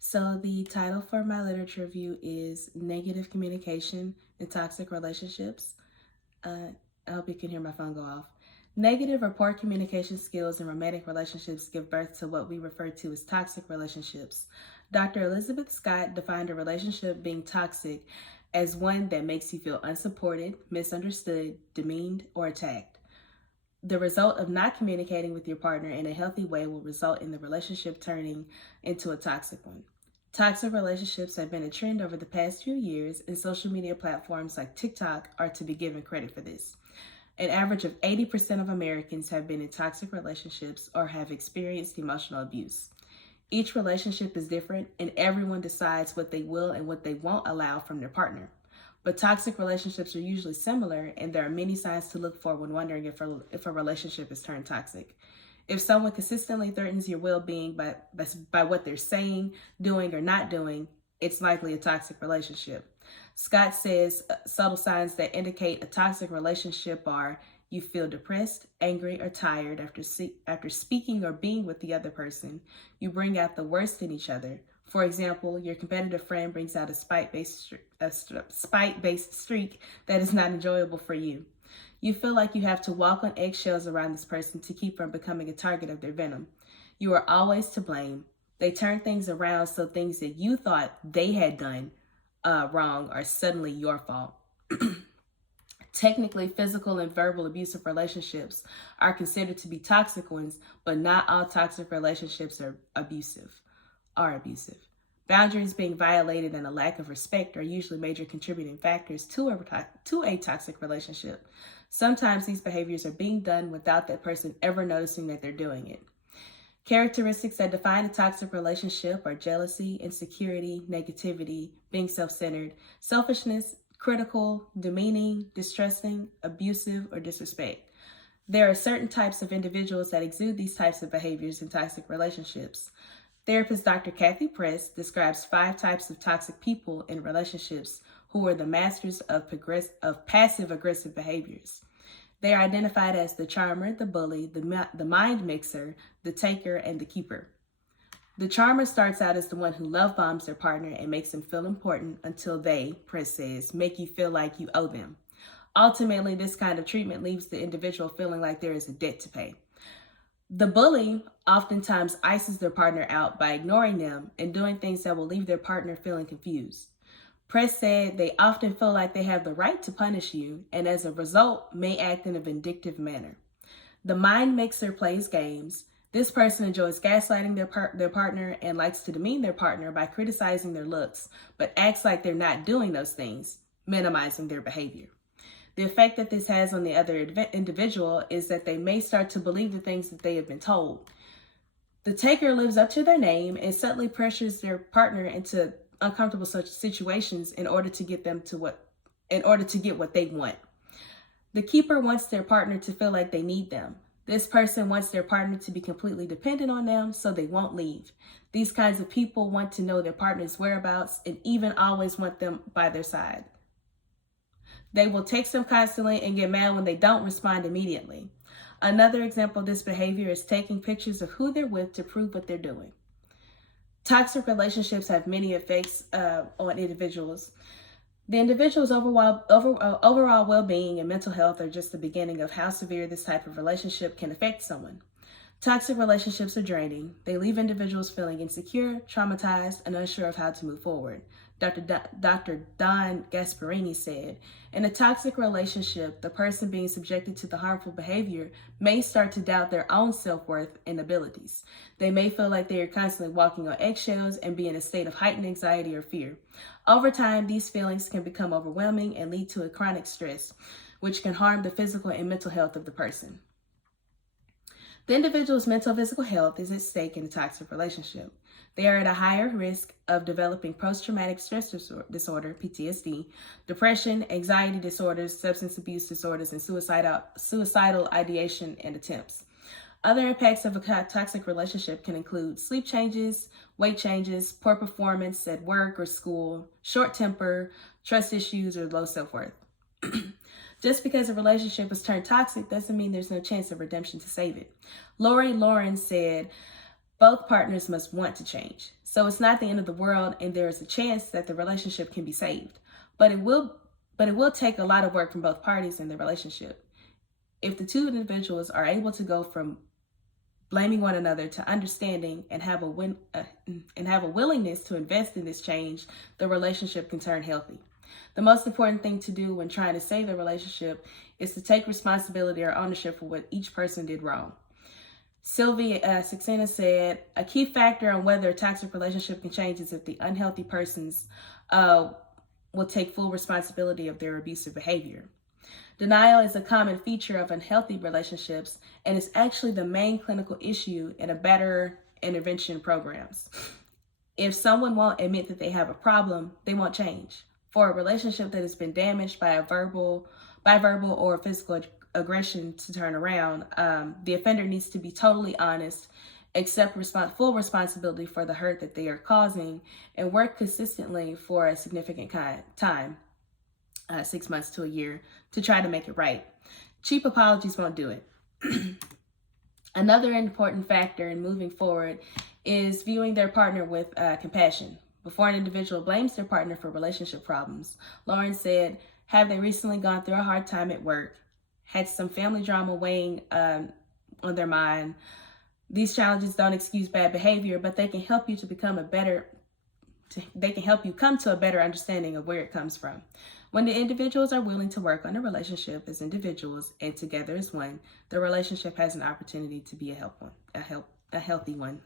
So, the title for my literature review is Negative Communication in Toxic Relationships. Uh, I hope you can hear my phone go off. Negative or poor communication skills in romantic relationships give birth to what we refer to as toxic relationships. Dr. Elizabeth Scott defined a relationship being toxic as one that makes you feel unsupported, misunderstood, demeaned, or attacked. The result of not communicating with your partner in a healthy way will result in the relationship turning into a toxic one. Toxic relationships have been a trend over the past few years, and social media platforms like TikTok are to be given credit for this. An average of 80% of Americans have been in toxic relationships or have experienced emotional abuse. Each relationship is different, and everyone decides what they will and what they won't allow from their partner. But toxic relationships are usually similar, and there are many signs to look for when wondering if a relationship is turned toxic. If someone consistently threatens your well-being by what they're saying, doing, or not doing, it's likely a toxic relationship. Scott says subtle signs that indicate a toxic relationship are you feel depressed, angry, or tired after speaking or being with the other person. You bring out the worst in each other. For example, your competitive friend brings out a spite-based streak that is not enjoyable for you. You feel like you have to walk on eggshells around this person to keep from becoming a target of their venom. You are always to blame. They turn things around so things that you thought they had done wrong are suddenly your fault. Technically, physical and verbal abusive relationships are considered to be toxic ones, but not all toxic relationships are abusive. Boundaries being violated and a lack of respect are usually major contributing factors to a toxic relationship. Sometimes these behaviors are being done without that person ever noticing that they're doing it. Characteristics that define a toxic relationship are jealousy, insecurity, negativity, being self-centered, selfishness, critical, demeaning, distrusting, abusive, or disrespect. There are certain types of individuals that exude these types of behaviors in toxic relationships. Therapist Dr. Kathy Press describes 5 types of toxic people in relationships who are the masters of passive-aggressive behaviors. They are identified as the charmer, the bully, the mind mixer, the taker, and the keeper. The charmer starts out as the one who love bombs their partner and makes them feel important until they, Press says, make you feel like you owe them. Ultimately, this kind of treatment leaves the individual feeling like there is a debt to pay. The bully oftentimes ices their partner out by ignoring them and doing things that will leave their partner feeling confused. Press said they often feel like they have the right to punish you and as a result may act in a vindictive manner. The mind mixer plays games. This person enjoys gaslighting their partner and likes to demean their partner by criticizing their looks, but acts like they're not doing those things, minimizing their behavior. The effect that this has on the other individual is that they may start to believe the things that they have been told. The taker lives up to their name and subtly pressures their partner into uncomfortable situations in order to get what they want. The keeper wants their partner to feel like they need them. This person wants their partner to be completely dependent on them so they won't leave. These kinds of people want to know their partner's whereabouts and even always want them by their side. They will text them constantly and get mad when they don't respond immediately. Another example of this behavior is taking pictures of who they're with to prove what they're doing. Toxic relationships have many effects on individuals. The individual's overall well-being and mental health are just the beginning of how severe this type of relationship can affect someone. Toxic relationships are draining. They leave individuals feeling insecure, traumatized, and unsure of how to move forward. Dr. Don Gasparini said, in a toxic relationship, the person being subjected to the harmful behavior may start to doubt their own self-worth and abilities. They may feel like they are constantly walking on eggshells and be in a state of heightened anxiety or fear. Over time, these feelings can become overwhelming and lead to a chronic stress, which can harm the physical and mental health of the person. The individual's mental and physical health is at stake in a toxic relationship. They are at a higher risk of developing post-traumatic stress disorder, PTSD, depression, anxiety disorders, substance abuse disorders, and suicidal ideation and attempts. Other impacts of a toxic relationship can include sleep changes, weight changes, poor performance at work or school, short temper, trust issues, or low self-worth. Just because a relationship is turned toxic doesn't mean there's no chance of redemption to save it. Lori Lawrence said, Both partners must want to change. So it's not the end of the world, and there is a chance that the relationship can be saved. But it will take a lot of work from both parties in the relationship. If the two individuals are able to go from blaming one another to understanding and have a willingness to invest in this change, the relationship can turn healthy. The most important thing to do when trying to save the relationship is to take responsibility or ownership for what each person did wrong. Sylvia Saxena said, a key factor on whether a toxic relationship can change is if the unhealthy persons will take full responsibility of their abusive behavior. Denial is a common feature of unhealthy relationships and is actually the main clinical issue in a better intervention programs. If someone won't admit that they have a problem, they won't change. For a relationship that has been damaged by verbal or physical aggression to turn around, the offender needs to be totally honest, accept full responsibility for the hurt that they are causing, and work consistently for a significant time, 6 months to a year, to try to make it right. Cheap apologies won't do it. Another important factor in moving forward is viewing their partner with compassion. Before an individual blames their partner for relationship problems, Lauren said, have they recently gone through a hard time at work, had some family drama weighing on their mind? These challenges don't excuse bad behavior, but they can help you to become come to a better understanding of where it comes from. When the individuals are willing to work on a relationship as individuals and together as one, the relationship has an opportunity to be a healthy one.